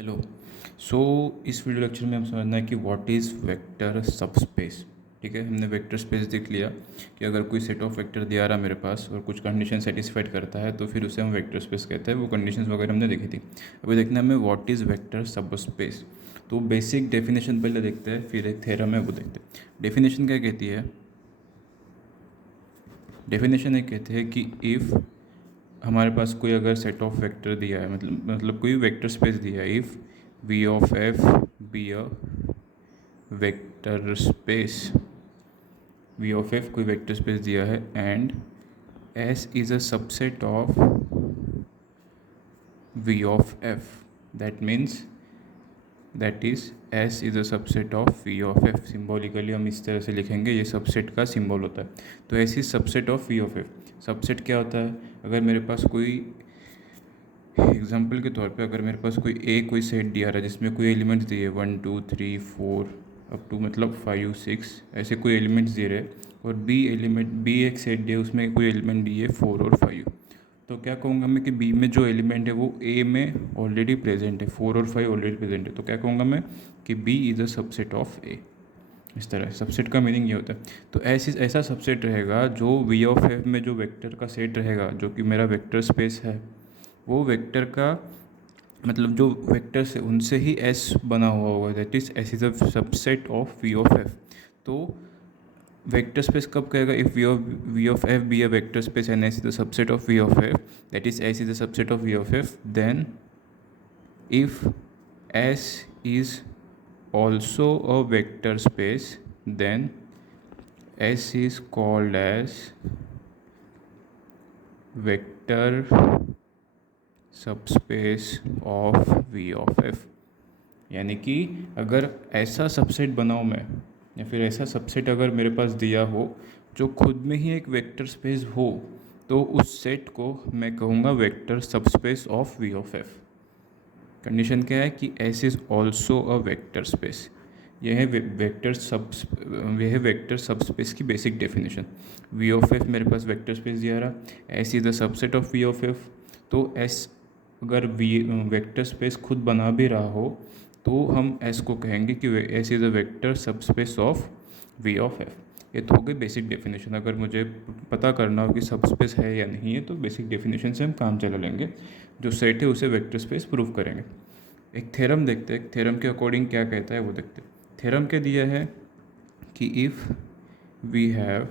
Hello. सो इस video lecture में हम समझना है कि व्हाट इज़ वेक्टर सबस्पेस। ठीक है, हमने वेक्टर स्पेस देख लिया कि अगर कोई सेट ऑफ वेक्टर दिया रहा मेरे पास और कुछ कंडीशन सेटिस्फाइड करता है तो फिर उसे हम वेक्टर स्पेस कहते हैं। वो कंडीशंस वगैरह हमने देखी थी। अभी देखना है हमें व्हाट इज़ वेक्टर सबस्पेस। तो बेसिक डेफिनेशन पहले देखते हैं, फिर एक थ्योरम है वो देखते हैं। डेफिनेशन क्या कहती है? डेफिनेशन ये कहते हैं कि इफ़ हमारे पास कोई अगर सेट ऑफ वेक्टर दिया है, मतलब कोई वेक्टर स्पेस दिया है, if V of F be a vector space, V of F कोई वेक्टर स्पेस दिया है and S is a subset of V of F, that means that is S is a subset of V of F. Symbolically हम इस तरह से लिखेंगे, ये subset का सिंबल होता है। तो S is subset of V of F. Subset क्या होता है? अगर मेरे पास कोई एग्जाम्पल के तौर पे अगर मेरे पास कोई सेट दिया रहा है जिसमें कोई एलिमेंट्स दिए 1 2 3 4 अप टू मतलब 5 6 ऐसे कोई एलिमेंट्स दे रहे, और बी एक सेट दिए उसमें कोई एलिमेंट दिए 4 और 5। तो क्या कहूँगा मैं कि बी में जो एलिमेंट है वो ए में ऑलरेडी प्रेजेंट है, 4 और 5 ऑलरेडी प्रेजेंट है। तो क्या कहूँगा मैं कि B is a subset of A. इस तरह सबसेट का मीनिंग ये होता है। तो ऐसा सबसेट रहेगा जो वी ऑफ एफ में जो वेक्टर का सेट रहेगा, जो कि मेरा वेक्टर स्पेस है, वो वेक्टर का मतलब जो वेक्टर्स है उनसे ही एस बना हुआ होगा, that is S is a subset of V of F. तो वेक्टर स्पेस कब कहेगा? If V of F be a vector space and S is the subset of V of F, that is S is the subset of V of F, then if S is also a vector space, then S is called as vector subspace of V of F. यानी कि अगर ऐसा subset बनाऊँ मैं, या फिर ऐसा subset अगर मेरे पास दिया हो जो खुद में ही एक वेक्टर स्पेस हो, तो उस सेट को मैं कहूँगा vector subspace of V of F. Condition क्या है कि S is also a vector space. यह है वेक्टर सबस्पेस की basic definition. V of F मेरे पास वेक्टर स्पेस दिया रहा, S is the subset of V of F. तो एस अगर वेक्टर स्पेस खुद बना भी रहा हो तो हम एस को कहेंगे कि S is a vector subspace of V of F. ये तो हो गई बेसिक डेफिनेशन। अगर मुझे पता करना हो कि सबस्पेस है या नहीं है तो बेसिक डेफिनेशन से हम काम चला लेंगे, जो सेट है उसे वेक्टर स्पेस प्रूव करेंगे। एक थ्योरम देखते हैं, थ्योरम के अकॉर्डिंग क्या कहता है वो देखते हैं। थ्योरम क्या दिया है कि if we have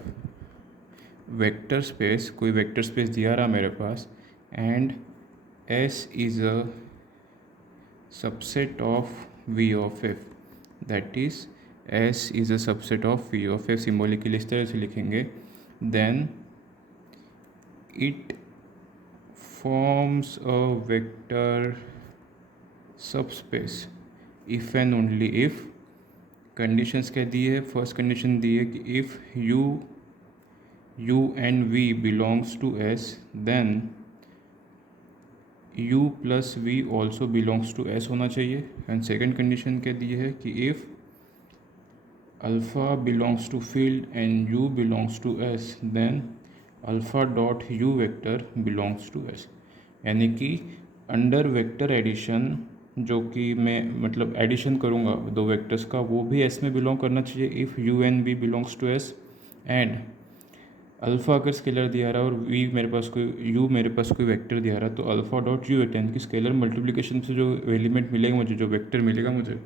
vector space, कोई वेक्टर स्पेस दिया रहा मेरे पास, and S is a subset of V of F, that is S is a subset of V of F. Symbolically इस तरह से लिखेंगे, then it forms a vector subspace if and only if. Conditions क्या दी है? First condition दी है कि if u and v belongs to S, then u plus we also belongs to S होना चाहिए। एंड सेकेंड कंडीशन क्या दी है कि if alpha belongs to field and u belongs to S, then alpha dot u vector belongs to S. यानी कि under vector addition, जो कि मैं मतलब एडिशन करूँगा दो वेक्टर्स का, वो भी एस में बिलोंग करना चाहिए if u and v belongs to S. And alpha अगर स्केलर दिया रहा और वी मेरे पास कोई यू मेरे पास कोई वेक्टर दिया रहा, तो अल्फ़ा डॉट यू वेक्टर यानी कि स्केलर मल्टीप्लिकेशन से जो एलिमेंट मिलेगा मुझे, जो वेक्टर मिलेगा मुझे,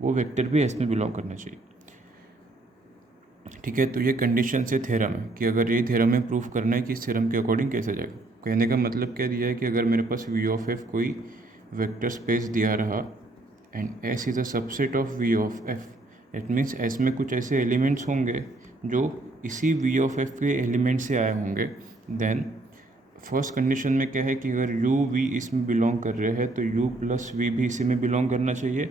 वो वेक्टर भी एस में बिलोंग करना चाहिए। ठीक है, तो ये कंडीशन से थ्योरम है कि अगर ये थ्योरम में प्रूफ करना है कि इस थ्योरम के अकॉर्डिंग कैसे जाएगा। कहने का मतलब क्या दिया है कि अगर मेरे पास वी ऑफ एफ कोई वेक्टर स्पेस दिया रहा and S is a subset of V of F, it means S में कुछ ऐसे एलिमेंट्स होंगे जो इसी वी ऑफ एफ के एलिमेंट से आए होंगे, देन फर्स्ट कंडीशन में क्या है कि अगर यू वी इसमें बिलोंग कर रहे हैं तो यू प्लस वी भी इसी में बिलोंग करना चाहिए।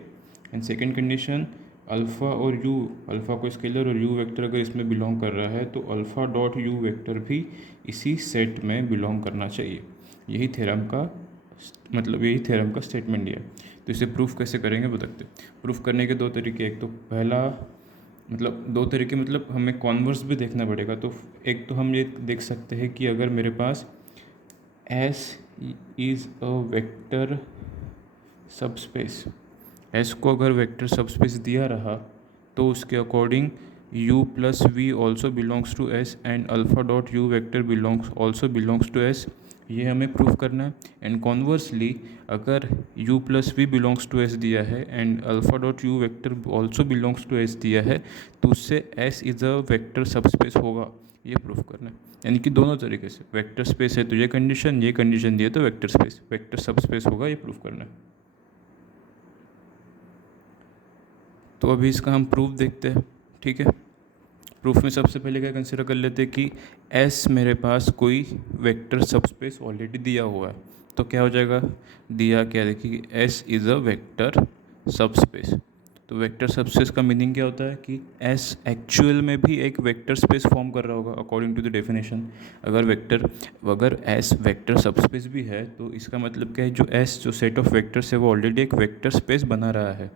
एंड सेकेंड कंडीशन, अल्फ़ा और यू, अल्फ़ा को स्केलर और यू वेक्टर अगर इसमें बिलोंग कर रहा है तो अल्फ़ा डॉट यू वेक्टर भी इसी सेट में बिलोंग करना चाहिए। यही थ्योरम का यही थ्योरम का स्टेटमेंट दिया। तो इसे प्रूफ कैसे करेंगे बताते। प्रूफ करने के दो तरीके, एक तो पहला दो तरीके हमें कॉन्वर्स भी देखना पड़ेगा। तो एक तो हम ये देख सकते हैं कि अगर मेरे पास एस इज़ अ वेक्टर सब स्पेस, एस को अगर वेक्टर सब स्पेस दिया रहा तो उसके according u plus we also belongs to S and alpha dot you vector belongs to S, ये हमें प्रूफ करना है। एंड कॉन्वर्सली अगर u plus we belongs to S दिया है and alpha dot you vector also belongs to S दिया है तो उससे एस इज़ अ वेक्टर सब स्पेस होगा, ये प्रूफ करना है। यानी कि दोनों तरीके से, वेक्टर स्पेस है तो ये कंडीशन दी है तो वेक्टर सब स्पेस होगा, ये प्रूफ करना है। तो अभी इसका हम प्रूफ देखते हैं, ठीक है। प्रूफ में सबसे पहले क्या कंसिडर कर लेते हैं कि एस मेरे पास कोई वेक्टर सबस्पेस ऑलरेडी दिया हुआ है, तो क्या हो जाएगा, दिया क्या, देखिए S is a vector subspace. तो वेक्टर सबस्पेस का मीनिंग क्या होता है कि एस एक्चुअल में भी एक वेक्टर स्पेस फॉर्म कर रहा होगा अकॉर्डिंग टू द डेफिनेशन। अगर एस वेक्टर सबस्पेस भी है तो इसका मतलब क्या है, जो एस जो सेट ऑफ वेक्टर्स है वो ऑलरेडी एक वेक्टर स्पेस बना रहा है,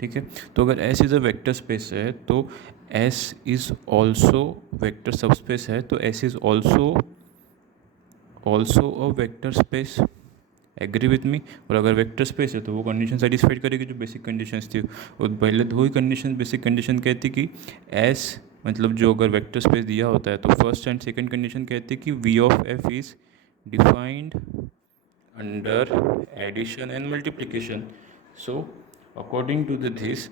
ठीक है। तो अगर S is a vector space है तो S is also vector subspace है, तो S is also a vector space, agree with me. और अगर वेक्टर स्पेस है तो वो कंडीशन सेटिस्फाइड करेगी जो बेसिक कंडीशंस थी। और पहले दो ही कंडीशन, बेसिक कंडीशन कहती कि एस मतलब जो अगर वेक्टर स्पेस दिया होता है तो फर्स्ट एंड सेकंड कंडीशन कहती है कि V of F is defined under addition and multiplication. So according to this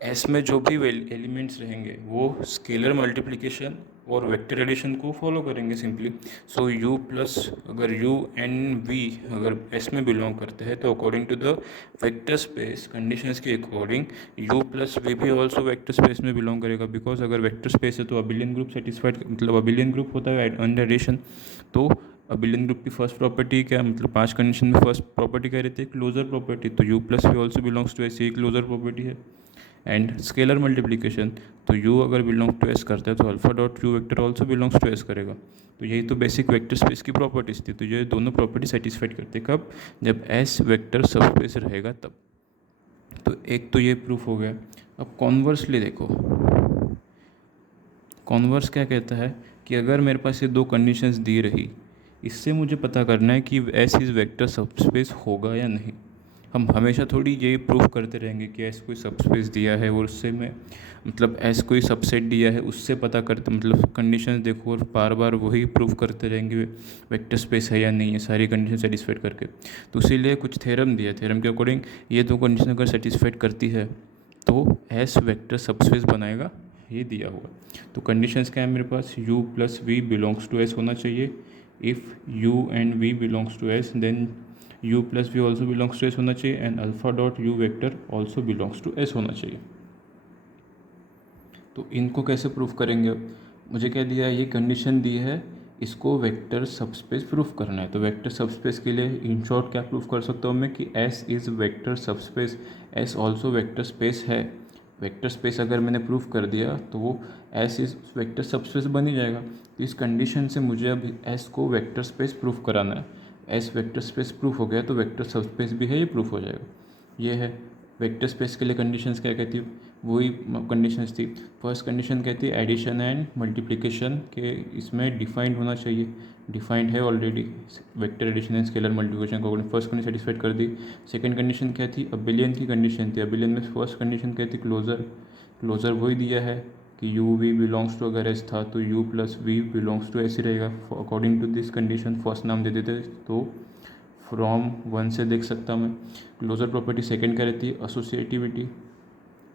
S में जो भी एलिमेंट्स रहेंगे वो स्केलर मल्टीप्लिकेशन और वेक्टर एडिशन को फॉलो करेंगे सिंपली। सो u प्लस अगर u एंड v अगर एस में बिलोंग करते हैं तो according to the vector space conditions के अकॉर्डिंग u प्लस वी भी ऑल्सो वेक्टर स्पेस में बिलोंग करेगा। बिकॉज अगर वेक्टर स्पेस है तो अबिलियन ग्रुप सेटिस्फाइड, मतलब अबिलियन ग्रुप होता है अंडर एडिशन। तो अबिलियन ग्रुप की फर्स्ट प्रॉपर्टी क्या, मतलब 5 कंडीशन में फर्स्ट प्रॉपर्टी क्या रहती है, क्लोजर प्रॉपर्टी। तो u plus we also belongs to S, ये क्लोजर प्रॉपर्टी है। एंड स्केलर मल्टीप्लिकेशन, तो u अगर बिलोंग टू एस करता है तो alpha dot you vector also belongs to S करेगा। तो यही तो बेसिक वेक्टर स्पेस की प्रॉपर्टीज थी। तो ये दोनों प्रॉपर्टी सेटिस्फाइड करते कब, जब एस वेक्टर सब स्पेस रहेगा तब। तो एक तो ये प्रूफ हो गया। अब कॉन्वर्सली देखो, कॉन्वर्स क्या कहता है कि अगर मेरे पास ये दो कंडीशंस दी रही, इससे मुझे पता करना है कि एस इज़ वेक्टर सबस्पेस होगा या नहीं। हम हमेशा थोड़ी ये प्रूफ करते रहेंगे कि एस कोई सबस्पेस दिया है और उससे मैं मतलब एस कोई सबसेट दिया है उससे पता करते, मतलब कंडीशंस देखो और बार बार वही प्रूफ करते रहेंगे वेक्टर स्पेस है या नहीं है सारी कंडीशन सेटिस्फाइड करके। तो इसीलिए कुछ थ्योरम दिया, थ्योरम के अकॉर्डिंग ये दो कंडीशन अगर सेटिस्फाइड करती है तो एस वेक्टर सबस्पेस बनाएगा, ये दिया हुआ। तो कंडीशंस क्या है मेरे पास, u plus we belongs to S होना चाहिए। If u and v belongs to S then u plus we also belongs to S होना चाहिए and alpha dot you vector also belongs to S होना चाहिए। तो इनको कैसे प्रूफ करेंगे, अब मुझे क्या दिया है, ये कंडीशन दी है, इसको वेक्टर सबस्पेस प्रूफ करना है। तो वेक्टर सबस्पेस के लिए इन शॉर्ट क्या प्रूफ कर सकता हूँ मैं कि S is vector subspace, S also vector space है। वेक्टर स्पेस अगर मैंने प्रूफ कर दिया तो वो एस इज वेक्टर सबस्पेस बन ही जाएगा। तो इस कंडीशन से मुझे अब एस को वेक्टर स्पेस प्रूफ कराना है। एस वेक्टर स्पेस प्रूफ हो गया तो वेक्टर सबस्पेस भी है, ये प्रूफ हो जाएगा। ये है वेक्टर स्पेस के लिए कंडीशंस क्या कहती है, वही कंडीशंस थी। फर्स्ट कंडीशन कहती है एडिशन एंड मल्टीप्लिकेशन के इसमें डिफाइंड होना चाहिए, डिफाइंड है already vector addition and scalar multiplication को फर्स्ट कंडीशन सेटिस्फाइड कर दी। सेकंड कंडीशन क्या थी, अबिलियन की कंडीशन थी। अबिलियन में फर्स्ट कंडीशन क्या थी, क्लोजर वही दिया है कि u v बिलोंग्स टू अगर एस था तो u plus we belongs to S ही रहेगा according to this condition. First नाम दे देते तो फ्रॉम वन से देख सकता मैं। क्लोजर प्रॉपर्टी सेकंड क्या रहती है, एसोसिएटिविटी,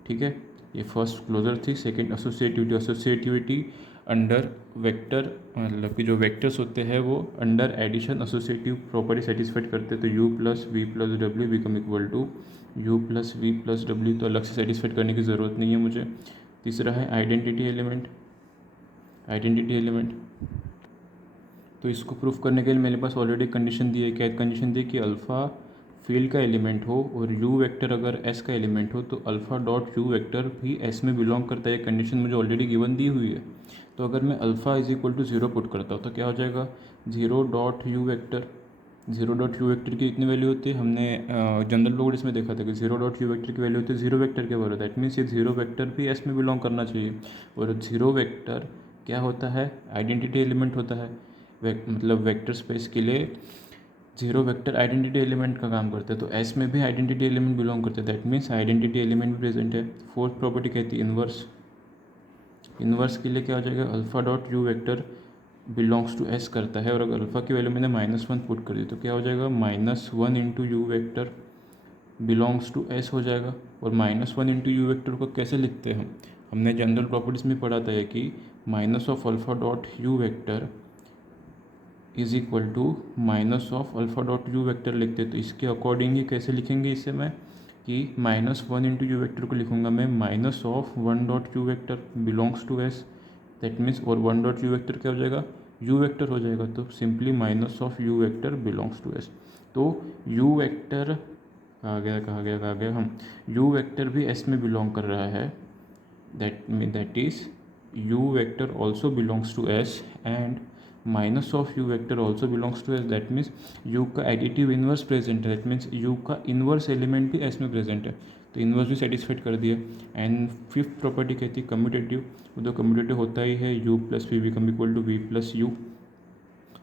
ठीक है। ये फर्स्ट क्लोजर थी, सेकंड एसोसिएटिविटी अंडर वेक्टर, मतलब कि जो वेक्टर्स होते हैं वो under addition associative property satisfied करते हैं। तो u plus V plus W become equal to u plus V plus W, तो अलग से सेटिस्फाइड करने की ज़रूरत नहीं है मुझे। तीसरा है आइडेंटिटी एलिमेंट, तो इसको प्रूफ करने के लिए मेरे पास ऑलरेडी कंडीशन दी है। क्या कंडीशन दी कि अल्फ़ा फील्ड का एलिमेंट हो और u वेक्टर अगर s का एलिमेंट हो तो अल्फ़ा डॉट u वेक्टर भी s में बिलोंग करता है। ये कंडीशन मुझे ऑलरेडी गिवन दी हुई है। तो अगर मैं alpha is equal to 0 put करता हूँ तो क्या हो जाएगा, 0 dot you vector, 0 dot you vector की कितनी वैल्यू होती है, हमने जनरल प्रोग्रेस में देखा था कि 0 डॉट यू वेक्टर की वैल्यू होती है 0 वेक्टर के बराबर। दैट मीन्स ये 0 वेक्टर भी s में बिलोंग करना चाहिए। और 0 वेक्टर क्या होता है, आइडेंटिटी एलिमेंट होता है। मतलब वेक्टर स्पेस के लिए जीरो वेक्टर आइडेंटिटी एलिमेंट का काम करते हैं, तो एस में भी आइडेंटिटी एलिमेंट बिलोंग करते हैं, दैट मीन्स आइडेंटिटी एलिमेंट भी प्रेजेंट है। फोर्थ प्रॉपर्टी कहती है इन्वर्स। इन्वर्स के लिए क्या हो जाएगा, alpha dot you vector belongs to S करता है, और अगर अल्फा की वैल्यू मैंने -1 पुट कर दी तो क्या हो जाएगा, -1 into U vector belongs to S हो जाएगा। और -1 इंटू यू वेक्टर को कैसे लिखते हैं हम, हमने जनरल प्रॉपर्टीज़ में पढ़ा था कि minus of alpha dot you vector is equal to minus of alpha dot you vector लिखते हैं। तो इसके अकॉर्डिंग ही कैसे लिखेंगे इसे मैं, कि -1 इंटू यू वेक्टर को लिखूंगा मैं -1 dot you vector belongs to S, that means, और 1 डॉट यू वेक्टर क्या हो जाएगा, यू वेक्टर हो जाएगा, तो simply -of U vector belongs to S. तो यू वेक्टर कहा गया हम यू वेक्टर भी एस में बिलोंग कर रहा है, that is U vector also belongs to S and minus of U vector also belongs to S, that means U का एडिटिव इन्वर्स प्रेजेंट है, दैट मीन्स यू का इन्वर्स एलिमेंट भी S में present है, तो इन्वर्स भी satisfied कर दिया। एंड फिफ्थ प्रॉपर्टी कहती है कम्यूटेटिव, तो कम्यूटेटिव होता ही है U plus V become equal to V plus U,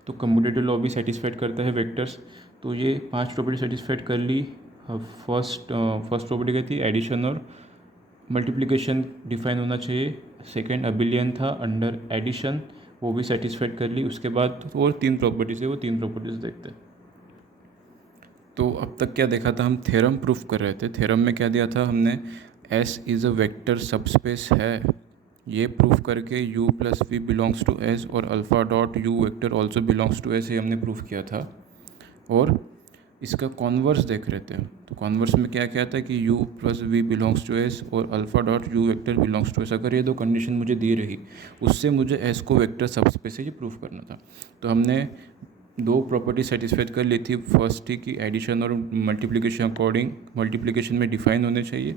तो कम्यूटेटिव लॉ भी सेटिस्फाइड करता है वेक्टर्स। तो ये 5 प्रॉपर्टी सेटिस्फाइड कर ली। फर्स्ट प्रॉपर्टी कहती है एडिशन और मल्टीप्लिकेशन डिफाइन होना चाहिए। सेकेंड अबिलियन था अंडर एडिशन, वो भी सेटिस्फाइड कर ली। उसके बाद और 3 प्रॉपर्टीज़ है, वो 3 प्रॉपर्टीज़ देखते हैं। तो अब तक क्या देखा था, हम थ्योरम प्रूफ कर रहे थे। थ्योरम में क्या दिया था हमने, S is a vector subspace है, ये प्रूफ करके u plus we belongs to S और alpha dot you vector also belongs to S, ये हमने प्रूफ किया था। और इसका कॉन्वर्स देख रहे थे, तो कॉन्वर्स में क्या क्या था कि u plus we belongs to S और alpha dot you vector belongs to S, अगर ये 2 कंडीशन मुझे दी रही, उससे मुझे एस को वेक्टर सबस्पेस है ये प्रूफ करना था। तो हमने 2 प्रॉपर्टी सेटिस्फाइड कर ली थी। फर्स्ट थी कि एडिशन और मल्टीप्लिकेशन अकॉर्डिंग मल्टीप्लिकेशन में डिफाइन होने चाहिए,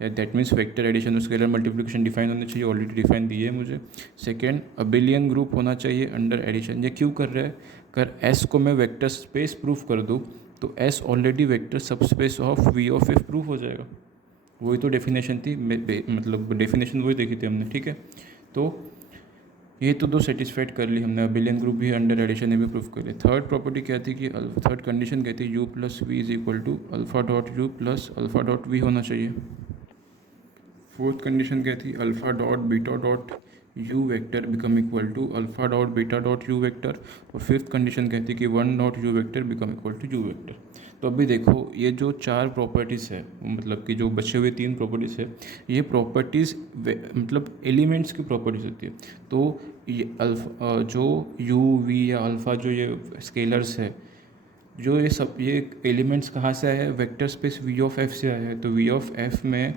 दैट मीन्स वेक्टर एडिशन और स्केलर मल्टीप्लिकेशन डिफाइन होने चाहिए, ऑलरेडी डिफाइन दिए है मुझे। सेकेंड, अबिलियन ग्रुप होना चाहिए अंडर एडिशन। ये क्यों कर रहे हैं, अगर एस को मैं वेक्टर स्पेस प्रूफ कर दूँ तो S already vector subspace of V of F proof हो जाएगा। वही तो डेफिनेशन थी, मतलब डेफिनेशन वही देखी थी हमने, ठीक है। तो ये तो 2 सेटिस्फाइड कर ली हमने, अबिलियन ग्रुप भी अंडर एडिशन ने भी प्रूफ कर लिया। थर्ड प्रॉपर्टी क्या थी कि थर्ड कंडीशन कहती है U plus V is equal to alpha dot U plus alpha dot V होना चाहिए। फोर्थ कंडीशन क्या थी, alpha dot beta dot you vector become equal to alpha dot beta dot you vector. और fifth condition कहती है कि 1 dot you vector become equal to U vector. तो अभी देखो ये जो 4 प्रॉपर्टीज़ है, मतलब कि जो बचे हुए 3 प्रॉपर्टीज़ है, ये प्रॉपर्टीज़ मतलब एलिमेंट्स की प्रॉपर्टीज़ होती है। तो ये अल्फा जो यू वी या अल्फ़ा जो ये स्केलर्स है, जो ये सब ये एलिमेंट्स कहाँ से आए हैं, vector space V of F से आया है। तो वी ऑफ एफ में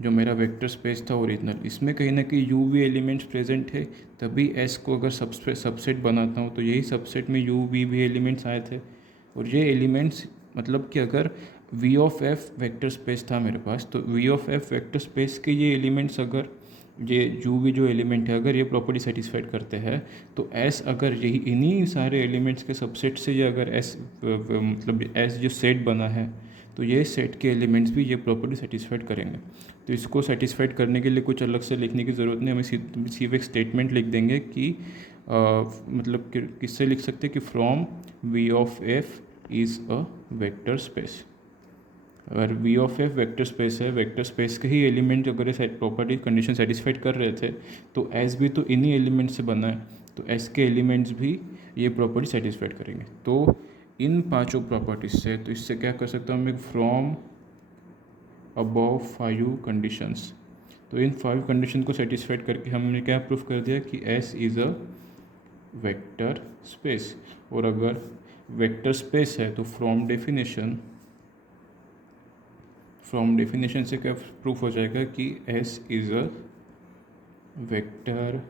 जो मेरा वेक्टर स्पेस था ओरिजिनल, इसमें कहीं ना कहीं यू वी एलिमेंट्स प्रेजेंट है, तभी एस को अगर सबसेट बनाता हूँ तो यही सबसेट में यू वी भी एलिमेंट्स आए थे। और ये एलिमेंट्स मतलब कि अगर V of F vector space था मेरे पास, तो V of F vector space के ये एलिमेंट्स, अगर ये यू वी जो एलिमेंट है अगर ये प्रॉपर्टी सेटिस्फाइड करते हैं, तो एस अगर यही इन्हीं सारे एलिमेंट्स के सबसेट से ये अगर एस मतलब एस जो सेट बना है, तो ये सेट के एलिमेंट्स भी ये प्रॉपर्टी सेटिस्फाइड करेंगे। तो इसको सेटिस्फाइड करने के लिए कुछ अलग से लिखने की ज़रूरत नहीं, हमें सिर्फ एक स्टेटमेंट लिख देंगे कि मतलब किससे लिख सकते हैं कि from V of F is a vector space. अगर V of F vector space है, वेक्टर स्पेस के ही एलिमेंट अगर ये प्रॉपर्टी कंडीशन सेटिस्फाइड कर रहे थे, तो एस भी तो इन्हीं एलिमेंट से बना है, तो एस के एलिमेंट्स भी ये प्रॉपर्टी सेटिस्फाइड करेंगे। तो इन 5 प्रॉपर्टीज से, तो इससे क्या कर सकता हूँ मैं, फ्रॉम अबव 5 कंडीशंस। तो इन 5 कंडीशन को सेटिस्फाइड करके हमने क्या प्रूफ कर दिया कि S is a vector space. और अगर वेक्टर स्पेस है तो फ्रॉम डेफिनेशन से क्या प्रूफ हो जाएगा कि S is a vector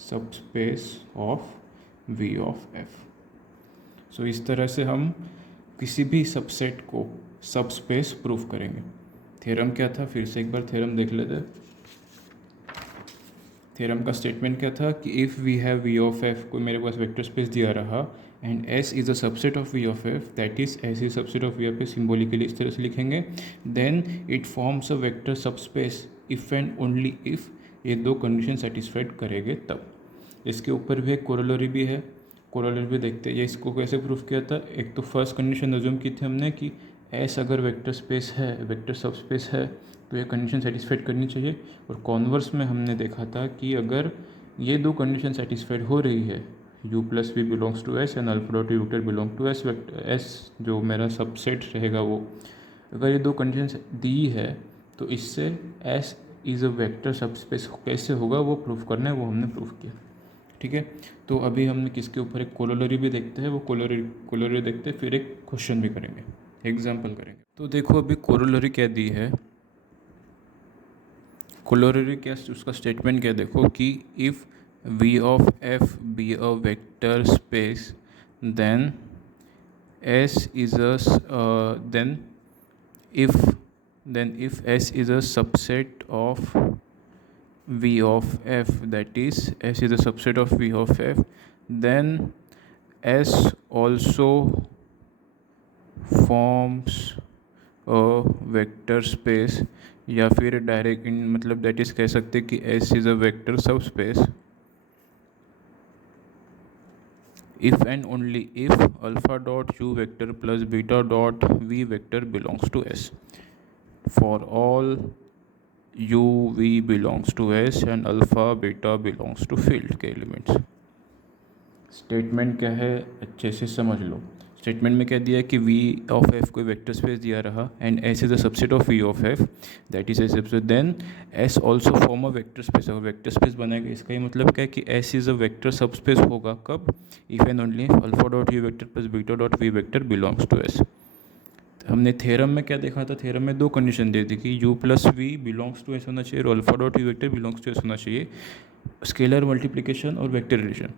subspace of V of F. So इस तरह से हम किसी भी सबसेट को सबस्पेस प्रूफ करेंगे। थ्योरम क्या था, फिर से एक बार थ्योरम देख लेते। थ्योरम का स्टेटमेंट क्या था कि if we have V of F, कोई मेरे पास वेक्टर स्पेस दिया रहा, and S is a subset of V of F, that is S is subset of V of F, symbolically इस तरह से लिखेंगे, then it forms a vector subspace if and only if ये 2 condition satisfied करेंगे तब। इसके ऊपर भी एक कोरोलरी भी है, कोरोलरी भी देखते हैं। ये इसको कैसे प्रूफ किया था, एक तो फर्स्ट कंडीशन अज्यूम की थी हमने कि एस अगर वेक्टर स्पेस है, वेक्टर सब स्पेस है, तो ये कंडीशन सेटिस्फाइड करनी चाहिए। और कॉन्वर्स में हमने देखा था कि अगर ये दो कंडीशन सेटिस्फाइड हो रही है, u plus we belongs to S and alpha dot you vector belong to S, S जो मेरा सबसेट रहेगा वो, अगर ये दो कंडीशन दी है तो इससे एस इज़ अ वेक्टर सब स्पेस कैसे होगा वो प्रूफ करना है, वो हमने प्रूफ किया। ठीक है, तो अभी हमने किसके ऊपर एक कोलोलरी भी देखते हैं, वो कोलोलरी देखते हैं, फिर एक क्वेश्चन भी करेंगे, एग्जाम्पल करेंगे। तो देखो अभी कोलोलरी क्या दी है, कोलोलरी क्या उसका स्टेटमेंट क्या देखो कि if v of f be a vector space then s is a if s is a subset of v of f, that is s is a subset of v of f, then s also forms a vector space, या फिर direct इन मतलब that is कह सकते कि s is a vector सब space if and only if alpha dot u vector plus beta dot v vector belongs to S, for all u v belongs to S and alpha beta belongs to field के elements. Statement क्या है अच्छे से समझ लो। Statement में क्या दिया है कि v ऑफ f कोई वेक्टर स्पेस दिया रहा and s is a subset of v of f, that is a subset, then s also form a vector space. अगर वेक्टर स्पेस बनाएगा इसका ही मतलब क्या है कि s इज अ वेक्टर सब स्पेस होगा कब, if and only alpha dot u vector plus beta dot v vector belongs to s। हमने थ्योरम में क्या देखा था, थ्योरम में दो कंडीशन दी थी कि u plus we belongs to S होना चाहिए और alpha dot you vector belongs to S होना चाहिए, स्केलर मल्टीप्लिकेशन और वेक्टर एडिशन।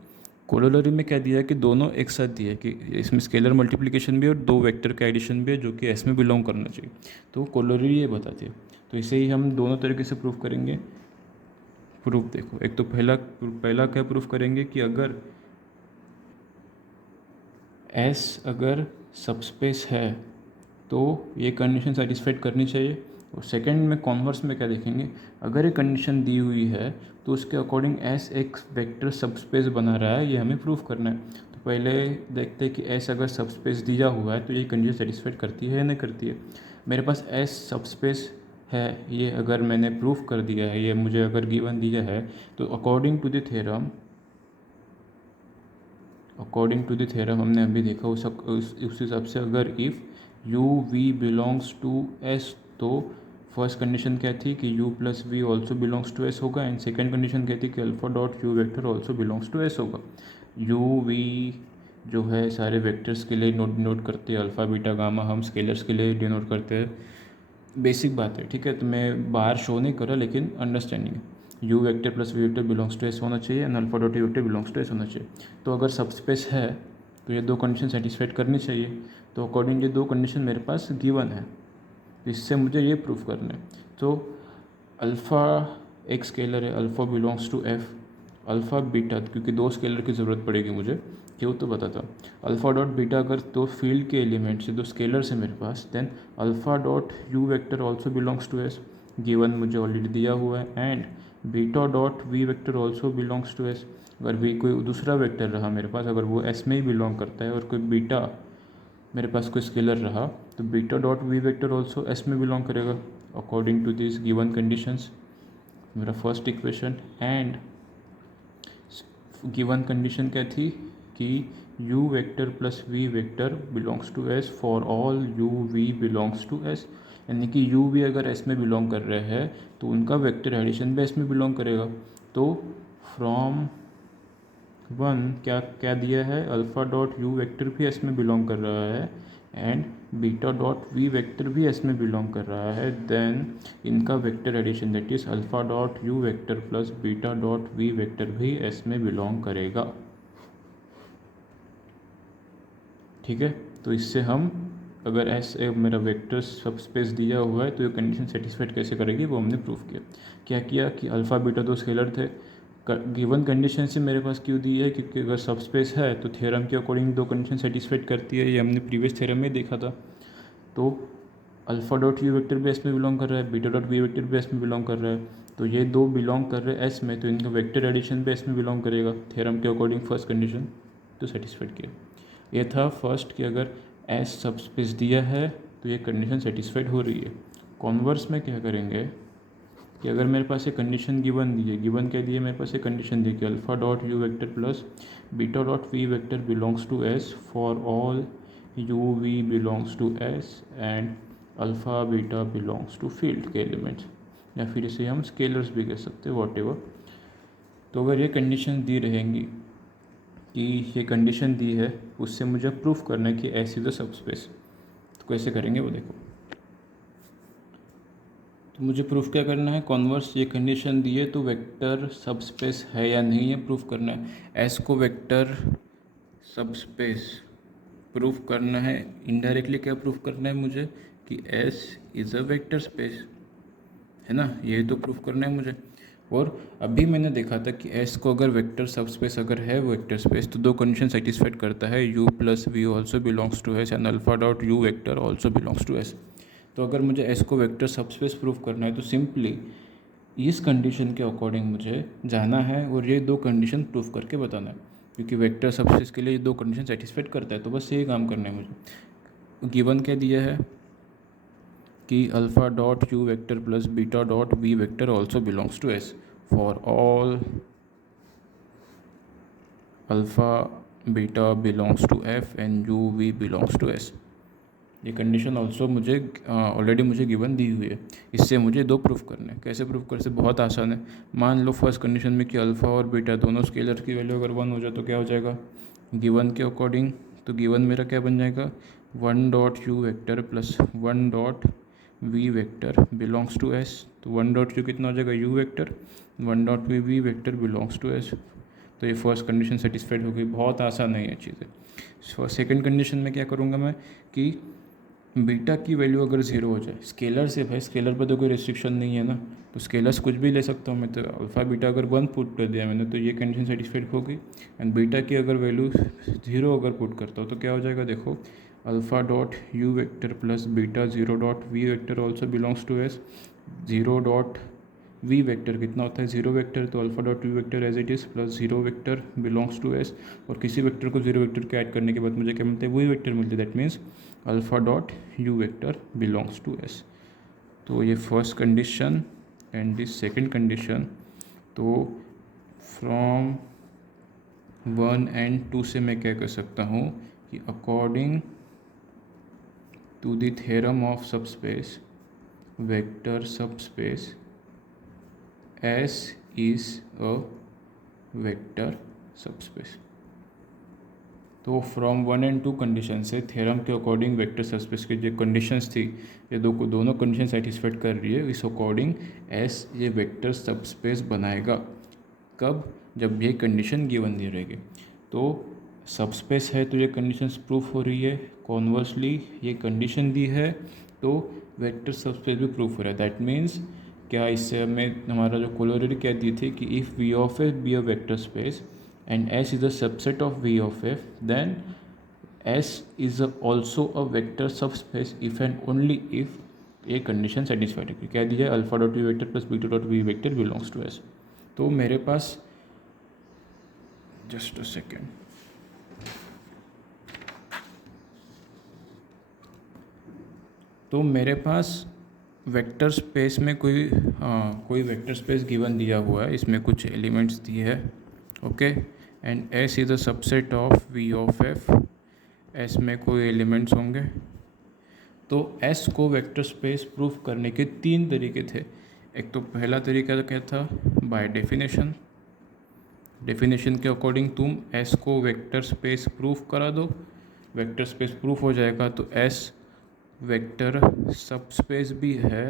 कोलोलरी में क्या दिया है कि दोनों एक साथ दिया है कि इसमें स्केलर मल्टीप्लिकेशन भी और दो वेक्टर का एडिशन भी है जो कि एस में बिलोंग करना चाहिए, तो कोलोलरी ये बताती है। तो इसे ही हम दोनों तरीके से प्रूफ करेंगे। प्रूफ देखो, एक तो पहला क्या प्रूफ करेंगे कि अगर एस अगर सबस्पेस है तो ये कंडीशन सेटिस्फाइड करनी चाहिए। और सेकंड में कॉन्वर्स में क्या देखेंगे, अगर ये कंडीशन दी हुई है तो उसके अकॉर्डिंग एस एक वेक्टर सबस्पेस बना रहा है, ये हमें प्रूफ करना है। तो पहले देखते हैं कि एस अगर सबस्पेस दिया हुआ है तो ये कंडीशन सेटिस्फाइड करती है या नहीं करती है। मेरे पास एस सबस्पेस है, ये अगर मैंने प्रूफ कर दिया है, ये मुझे अगर गिवन दिया है, तो अकॉर्डिंग टू द थ्योरम हमने अभी देखा उस हिसाब से अगर if u v belongs to s, तो फर्स्ट कंडीशन क्या थी कि u plus we also belongs to s होगा, एंड सेकेंड कंडीशन क्या थी कि alpha dot u vector also belongs to s होगा। u v जो है सारे वेक्टर्स के लिए डिनोट करते हैं, अल्फ़ा बीटा गामा हम स्केलर्स के लिए डिनोट करते हैं, बेसिक बात है। ठीक है, तो मैं बाहर शो नहीं कर रहा लेकिन अंडरस्टैंडिंग है। u vector plus V vector belongs to s होना चाहिए and alpha dot u vector belongs to s होना चाहिए। तो अगर सबस्पेस है तो ये दो कंडीशन सेटिस्फाइड करनी चाहिए। तो अकॉर्डिंग ये दो कंडीशन मेरे पास गिवन है, तो इससे मुझे ये प्रूफ करना है। तो अल्फ़ा एक स्केलर है, alpha belongs to f, alpha beta, क्योंकि दो स्केलर की ज़रूरत पड़ेगी मुझे, क्यों तो बताता हूँ। अल्फ़ा डॉट बीटा अगर दो फील्ड के एलिमेंट्स है, दो स्केलर्स है मेरे पास, then alpha dot you vector also belongs to S, given मुझे ऑलरेडी दिया हुआ है, and beta dot we vector also belongs to S. अगर वी कोई दूसरा वेक्टर रहा मेरे पास, अगर वो एस में ही बिलोंग करता है और कोई बीटा मेरे पास कोई स्केलर रहा, तो beta dot we vector also S में बिलोंग करेगा according to this given conditions, मेरा first equation. And given condition क्या थी कि u vector plus v vector belongs to s for all u v belongs to s, यानी कि u v अगर s में बिलोंग कर रहे हैं तो उनका वेक्टर एडिशन भी s में बिलोंग करेगा। तो फ्रॉम वन क्या क्या दिया है, अल्फ़ा डॉट यू वेक्टर भी एस में बिलोंग कर रहा है and beta dot we vector भी एस में बिलोंग कर रहा है, देन इनका vector addition that is alpha dot you vector plus beta dot we vector भी एस में बिलोंग करेगा। ठीक है, तो इससे हम अगर एस मेरा वेक्टर सब स्पेस दिया हुआ है तो ये कंडीशन सेटिस्फाइड कैसे करेगी वो हमने प्रूफ किया। क्या किया कि अल्फ़ा बीटा दो स्केलर थे, गिवन कंडीशन से मेरे पास क्यों दी है, क्योंकि अगर सब स्पेस है तो थ्योरम के अकॉर्डिंग दो कंडीशन सेटिस्फाइड करती है, ये हमने प्रीवियस थ्योरम में देखा था। तो अल्फ़ा डॉट यू वेक्टर भी एस में बिलोंग कर रहा है, बीटा डॉट वी वेक्टर भी एस में बिलोंग कर रहा है, तो ये दो बिलोंग कर रहे हैं एस में, तो इनका वेक्टर एडिशन भी एस में बिलोंग करेगा थ्योरम के अकॉर्डिंग फर्स्ट कंडीशन। तो सेटिस्फाइड किया। ये था फर्स्ट कि अगर एस सब स्पेस दिया है तो ये कंडीशन सेटिस्फाइड हो रही है। कॉन्वर्स में क्या करेंगे कि अगर मेरे पास एक कंडीशन गिवन दी है, गिवन क्या दी है, मेरे पास एक कंडीशन दी कि alpha dot you vector plus beta dot we vector belongs to S for all U V belongs to S and alpha beta belongs to field के एलिमेंट्स, या फिर इसे हम स्केलर्स भी कह सकते हैं, वॉट एवर। तो अगर ये कंडीशन दी रहेंगी कि ये कंडीशन दी है, उससे मुझे प्रूफ करना है कि एस इज द सबस्पेस। तो कैसे करेंगे वो देखो। तो मुझे प्रूफ क्या करना है, कॉन्वर्स ये कंडीशन दी है तो वेक्टर सबस्पेस है या नहीं है प्रूफ करना है। एस को वेक्टर सबस्पेस प्रूफ करना है। इनडायरेक्टली क्या प्रूफ करना है मुझे कि S is a vector space, है ना, ये तो प्रूफ करना है मुझे। और अभी मैंने देखा था कि एस को अगर वेक्टर सबस्पेस अगर है वेक्टर स्पेस तो दो कंडीशन सेटिस्फाइड करता है, U plus we also belongs to S and alpha dot you vector also belongs to S. तो अगर मुझे एस को वेक्टर सबस्पेस प्रूफ करना है तो सिंपली इस कंडीशन के अकॉर्डिंग मुझे जाना है और ये दो कंडीशन प्रूफ करके बताना है, क्योंकि वेक्टर सबस्पेस के लिए ये दो कंडीशन सेटिस्फाइड करता है। तो बस यही काम करना है मुझे। गिवन क्या दिया है कि alpha dot you vector plus beta dot we vector also belongs to S for all alpha beta belongs to F and U V belongs to S. ये कंडीशन ऑल्सो मुझे ऑलरेडी मुझे गिवन दी हुई है। इससे मुझे दो प्रूफ करने हैं। कैसे प्रूफ कर से बहुत आसान है। मान लो फर्स्ट कंडीशन में कि अल्फ़ा और बीटा दोनों स्केलर की वैल्यू अगर 1 हो जाए तो क्या हो जाएगा गिवन के अकॉर्डिंग। तो गिवन मेरा क्या बन जाएगा 1 dot you vector plus 1 dot we vector belongs to S. तो 1 डॉट यू कितना हो जाएगा U vector, 1 dot we vector belongs to S. तो ये फर्स्ट कंडीशन सेटिस्फाइड हो गई। बहुत आसान है ये चीज़ें। सेकंड कंडीशन में क्या करूँगा मैं कि बीटा की वैल्यू अगर 0 हो जाए, स्केलर से भाई स्केलर पर तो कोई रिस्ट्रिक्शन नहीं है ना, तो स्केलर्स कुछ भी ले सकता हूँ मैं। तो अल्फ़ा बीटा अगर 1 पुट कर दिया मैंने तो ये कंडीशन सेटिस्फाइड हो गई। एंड बीटा की अगर वैल्यू 0 अगर पुट करता हूँ तो क्या हो जाएगा देखो, alpha dot you vector plus beta 0 dot we vector also belongs to S. 0 dot we vector कितना होता है 0 वेक्टर, तो alpha dot we vector as it is plus 0 vector belongs to S. और किसी वेक्टर को 0 वेक्टर के add करने के बाद मुझे क्या मिलता है, वही वेक्टर मिलते हैं। That means alpha dot you vector belongs to S. तो ये first condition and this second condition. तो फ्रॉम 1 एंड 2 से मैं क्या कर सकता हूँ कि according to the theorem of subspace vector subspace S is a vector subspace। तो फ्रॉम 1 एंड 2 कंडीशन से थ्योरम के अकॉर्डिंग वेक्टर सबस्पेस की जो कंडीशंस थी ये दोनों कंडीशन सेटिस्फाइड कर रही है। इस अकॉर्डिंग S ये वेक्टर सबस्पेस बनाएगा। कब, जब ये कंडीशन गिवन दी रहेगी। तो सबस्पेस है तो ये कंडीशंस प्रूफ हो रही है। कॉन्वर्सली ये कंडीशन दी है तो वेक्टर सबस्पेस भी प्रूफ हो रहा है। दैट मीन्स क्या, इससे हमें हमारा जो कोलोररी क्या दी थी कि if V of F be a vector space and S is a subset of V of F then S is also a vector सब space if and only if a condition satisfied है। क्या दिया है, alpha dot we vector plus beta dot we vector belongs to S. तो मेरे पास just a second, तो मेरे पास वेक्टर स्पेस में कोई वेक्टर स्पेस गिवन दिया हुआ है, इसमें कुछ एलिमेंट्स दिए है, okay. And S is a subset of V of F. S में कोई एलिमेंट्स होंगे। तो एस को वेक्टर स्पेस प्रूफ करने के 3 तरीके थे। एक तो पहला तरीका क्या था, बाय डेफिनेशन। डेफिनेशन के अकॉर्डिंग तुम एस को वेक्टर स्पेस प्रूफ करा दो, वेक्टर स्पेस प्रूफ हो जाएगा तो एस वेक्टर सबस्पेस भी है,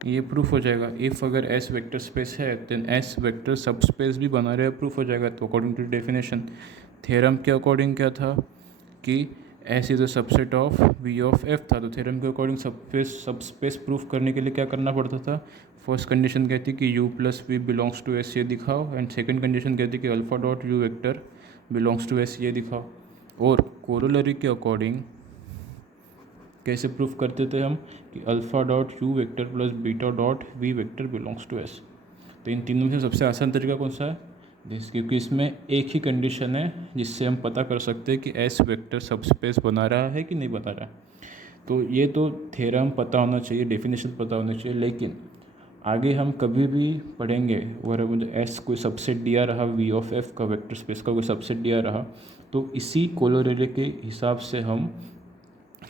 ये प्रूफ हो जाएगा। इफ़ अगर एस वेक्टर स्पेस है देन एस वेक्टर सबस्पेस भी बना रहे प्रूफ हो जाएगा। तो अकॉर्डिंग टू डेफिनेशन थ्योरम के अकॉर्डिंग क्या था कि S is a subset of V of F था। तो थ्योरम के अकॉर्डिंग सबस्पेस प्रूफ करने के लिए क्या करना पड़ता था, फर्स्ट कंडीशन कहती कि U plus we belongs to S ये दिखाओ, एंड सेकंड कंडीशन कहती कि alpha dot you vector belongs to S ये दिखाओ। और कोरोलरी के अकॉर्डिंग कैसे प्रूफ करते थे हम कि alpha dot you vector plus beta dot we vector belongs to S. तो इन तीनों में से सबसे आसान तरीका कौन सा है, क्योंकि इसमें एक ही कंडीशन है जिससे हम पता कर सकते हैं कि एस वेक्टर सबस्पेस बना रहा है कि नहीं बना रहा है। तो ये तो थ्योरम पता होना चाहिए, डेफिनेशन पता होना चाहिए, लेकिन आगे हम कभी भी पढ़ेंगे अगर मुझे एस कोई सबसेट दिया रहा वी ऑफ एफ का, वेक्टर स्पेस का कोई सबसेट दिया रहा, तो इसी कोलोरेले के हिसाब से हम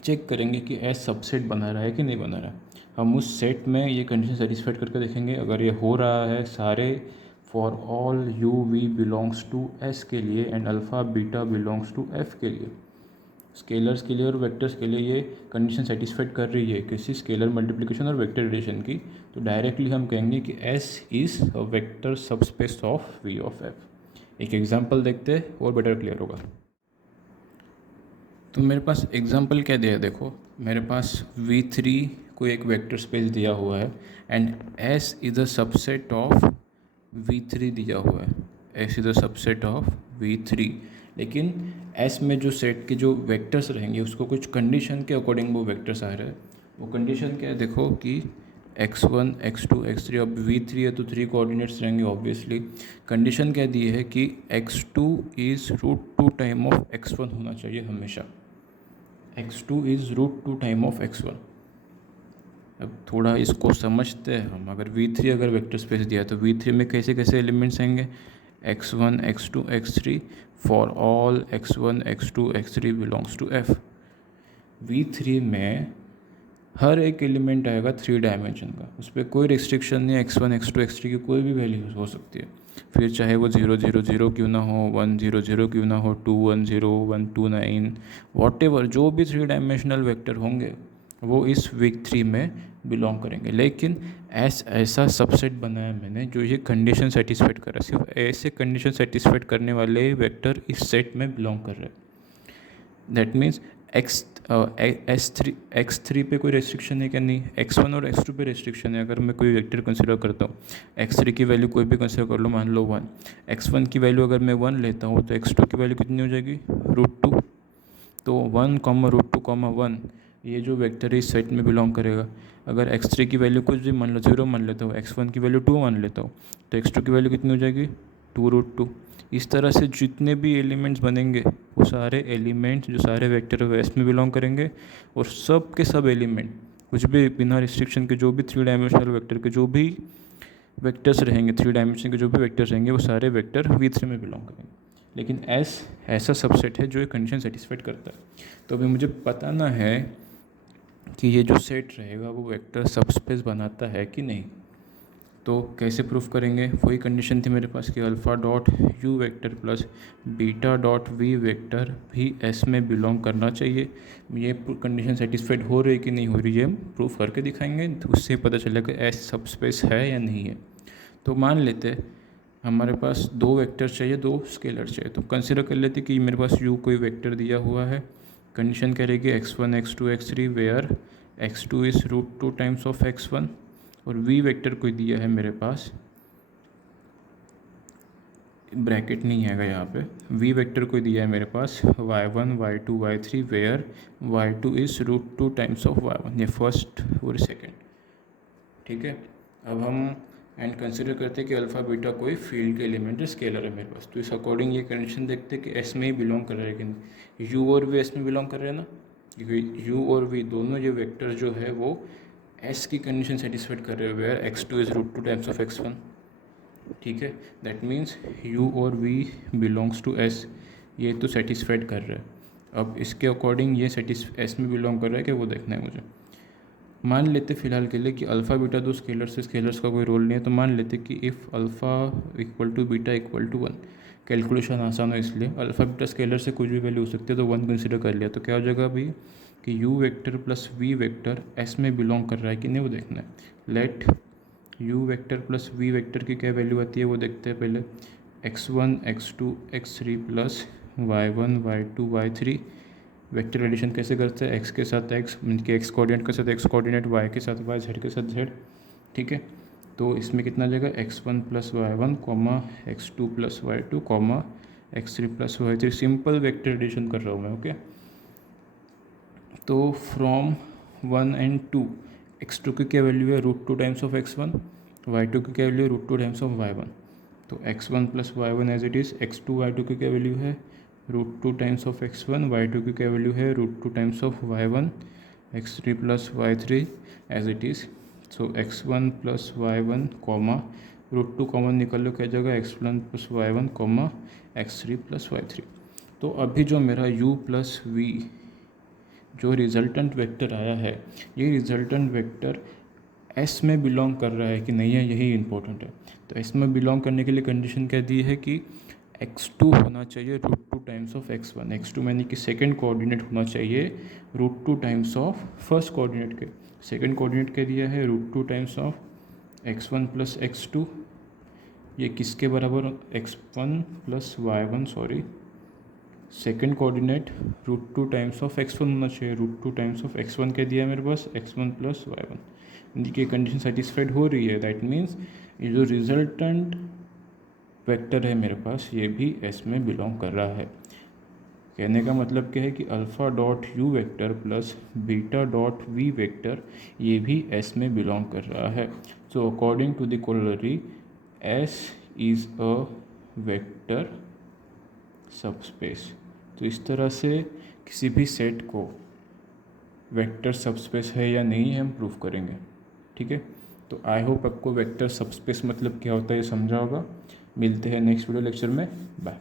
चेक करेंगे कि एस सबसेट बना रहा है कि नहीं बना रहा है। हम उस सेट में ये कंडीशन सेटिस्फाइड करके देखेंगे। अगर ये हो रहा है सारे for all U V belongs to S के लिए and alpha beta belongs to F के लिए, स्केलर्स के लिए और वेक्टर्स के लिए ये कंडीशन सेटिस्फाइड कर रही है किसी स्केलर मल्टीप्लिकेशन और वेक्टर एडिशन की, तो डायरेक्टली हम कहेंगे कि S is a vector subspace of V of F. एक एग्जांपल देखते हैं और बेटर क्लियर होगा। तो मेरे पास एग्जांपल क्या दिया है, देखो मेरे पास V3 को एक वेक्टर स्पेस दिया हुआ है and S is a subset of V3 दिया हुआ है, S is a subset of V3। लेकिन S में जो सेट के जो वेक्टर्स रहेंगे उसको कुछ कंडीशन के अकॉर्डिंग वो वेक्टर्स आ रहे हैं। वो कंडीशन क्या है, देखो कि x1 x2 x3, अब V3 है तो 3 कोऑर्डिनेट्स रहेंगे ऑब्वियसली। कंडीशन क्या दी है कि x2 is √2 time of x1 होना चाहिए हमेशा, x2 is √2 time of x1। अब थोड़ा इसको समझते हैं हम। अगर V3 अगर वेक्टर स्पेस दिया तो V3 में कैसे कैसे एलिमेंट्स आएंगे, x1 x2 x3 for all x1 x2 x3 belongs to f। V3 में हर एक एलिमेंट आएगा 3 डायमेंशन का, उस पर कोई रिस्ट्रिक्शन नहीं है, x1 x2 x3 की कोई भी वैल्यू हो सकती है, फिर चाहे वो 0 0 0 क्यों ना हो, 1 0 0 क्यों ना हो, 2 1 0 1 2 9, वॉटेवर जो भी 3 डायमेंशनल वेक्टर होंगे वो इस वीक 3 में बिलोंग करेंगे। लेकिन ऐसा सबसेट बनाया मैंने जो ये कंडीशन सेटिस्फाइड कर रहा है, सिर्फ ऐसे कंडीशन सेटिस्फाइड करने वाले वेक्टर इस सेट में बिलोंग कर रहे हैं। दैट मीन्स x3 पे कोई रेस्ट्रिक्शन है क्या, नहीं। x1 और x2 पे रेस्ट्रिक्शन है। अगर मैं कोई वेक्टर कंसिडर करता हूँ, x3 की वैल्यू कोई भी कंसिडर कर लो, मान लो 1, x1 की वैल्यू अगर मैं 1 लेता हूँ तो x2 की वैल्यू कितनी हो जाएगी, √2। तो 1 √2 1 ये जो वेक्टर है इस सेट में बिलोंग करेगा। अगर x3 की वैल्यू कुछ भी मान लो 0 मान लेता हूँ, x1 की वैल्यू 2 मान लेता हूँ, तो x2 की वैल्यू कितनी हो जाएगी, 2√2। इस तरह से जितने भी एलिमेंट्स बनेंगे वो सारे एलिमेंट्स जो सारे वेक्टर वेस्ट में बिलोंग करेंगे, और सब के सब एलिमेंट कुछ भी बिना रिस्ट्रिक्शन के जो भी 3 डायमेंशनल वेक्टर के जो भी वेक्टर्स रहेंगे, 3 डायमेंशन के जो भी वेक्टर्स रहेंगे वो सारे वेक्टर V3 में बिलोंग करेंगे। लेकिन S ऐसा सबसेट है जो एक कंडीशन सेटिस्फाइड करता है। तो अभी मुझे बताना है कि ये जो सेट रहेगा वो वेक्टर सबस्पेस बनाता है कि नहीं। तो कैसे प्रूफ करेंगे, वही कंडीशन थी मेरे पास कि alpha dot you vector plus beta dot we vector भी एस में बिलोंग करना चाहिए। ये कंडीशन सेटिस्फाइड हो रही कि नहीं हो रही है हम प्रूफ करके दिखाएंगे, तो उससे पता चलेगा एस सबस्पेस है या नहीं है। तो मान लेते हमारे पास 2 वेक्टर चाहिए, 2 स्केलर चाहिए, तो कंसिडर कर लेते कि मेरे पास यू कोई वेक्टर दिया हुआ है। कंडीशन क्या रहेगी, x1 x2 x3 where x2 is √2 times of x1, और v वेक्टर कोई दिया है मेरे पास, ब्रैकेट नहीं है यहाँ पे, v वेक्टर कोई दिया है मेरे पास y1 y2 y3 where y2 is √2 times of y1, ये फर्स्ट और सेकंड। ठीक है, अब हम एंड कंसिडर करते हैं कि अल्फ़ा बीटा कोई फील्ड के एलिमेंट है, स्केलर है मेरे पास, तो इस अकॉर्डिंग ये कंडीशन देखते हैं कि एस में ही बिलोंग कर रहा है कि नहीं। यू और वी एस में बिलोंग कर रहे हैं ना, क्योंकि यू और वी दोनों ये वेक्टर जो है वो एस की कंडीशन सेटिस्फाइड कर रहे हैं, where x2 is √2 times of x1। ठीक है, दैट मीन्स यू और वी बिलोंग्स टू एस, ये तो सेटिस्फाइड कर रहे हैं। अब इसके अकॉर्डिंग ये एस में बिलोंग कर रहा है कि वो देखना है मुझे। मान लेते फ़िलहाल के लिए कि अल्फ़ा बीटा 2 स्केलर्स से, स्केलर्स का कोई रोल नहीं है, तो मान लेते कि if alpha equal to beta equal to 1, calculation आसान हो इसलिए, अल्फ़ा बीटा स्केलर से कुछ भी वैल्यू हो सकती है, तो 1 कंसिडर कर लिया, तो क्या हो जाएगा अभी कि U vector plus V vector S में बिलोंग कर रहा है कि नहीं वो देखना है। Let U vector plus V vector की क्या वैल्यू आती है वो देखते हैं पहले, x1 x2 x3 plus y1 y2 y3। Vector addition कैसे करते हैं, x के साथ x, मीन के x कोऑर्डिनेट के साथ x कोऑर्डिनेट, y के साथ y, z के साथ z। ठीक है, तो इसमें कितना आ जाएगा, x1 plus y1 comma x2 plus y2 comma x3 plus y3। Simple vector addition कर रहा हूँ मैं। ओके, तो फ्रॉम 1 एंड 2, x2 की क्या वैल्यू है, √2 टाइम्स ऑफ x1, y2 की क्या वैल्यू है, √2 टाइम्स ऑफ y1। तो x1 plus y1 as it is, x2 y2 की क्या वैल्यू है √2 टाइम्स ऑफ x1, y2 की क्या वैल्यू है √2 times of y1, x3 plus y3 as it is. So x1 plus y1 comma √2 common निकल लो, क्या जगह x1 plus y1 comma x3 plus y3। तो अभी जो मेरा u प्लस v जो रिजल्टेंट वेक्टर आया है, ये रिजल्टेंट वेक्टर एस में बिलोंग कर रहा है कि नहीं है, यही इंपॉर्टेंट है। तो एस में बिलोंग करने के लिए कंडीशन क्या दी है कि x2 होना चाहिए √2 टाइम्स ऑफ x1, x2 यानी कि सेकंड कोऑर्डिनेट होना चाहिए √2 टाइम्स ऑफ फर्स्ट कोऑर्डिनेट के। सेकंड कोऑर्डिनेट क्या दिया है √2 times of x1 plus x2, ये किसके बराबर x1 plus y1, sorry second coordinate √2 times of x1 होना चाहिए, √2 टाइम्स ऑफ x1 क्या दिया है मेरे पास x1 प्लस y1। इनकी कंडीशन सेटिस्फाइड हो रही है, दैट मीन्स ये जो रिजल्टेंट वेक्टर है मेरे पास ये भी एस में बिलोंग कर रहा है। कहने का मतलब क्या है कि alpha dot you vector plus beta dot we vector ये भी एस में बिलोंग कर रहा है। So according to the corollary S is a vector subspace. तो इस तरह से किसी भी सेट को वेक्टर सबस्पेस है या नहीं है हम प्रूव करेंगे। ठीक है, तो आई होप आपको वेक्टर सबस्पेस मतलब क्या होता है ये समझा होगा। मिलते हैं नेक्स्ट वीडियो लेक्चर में, बाय।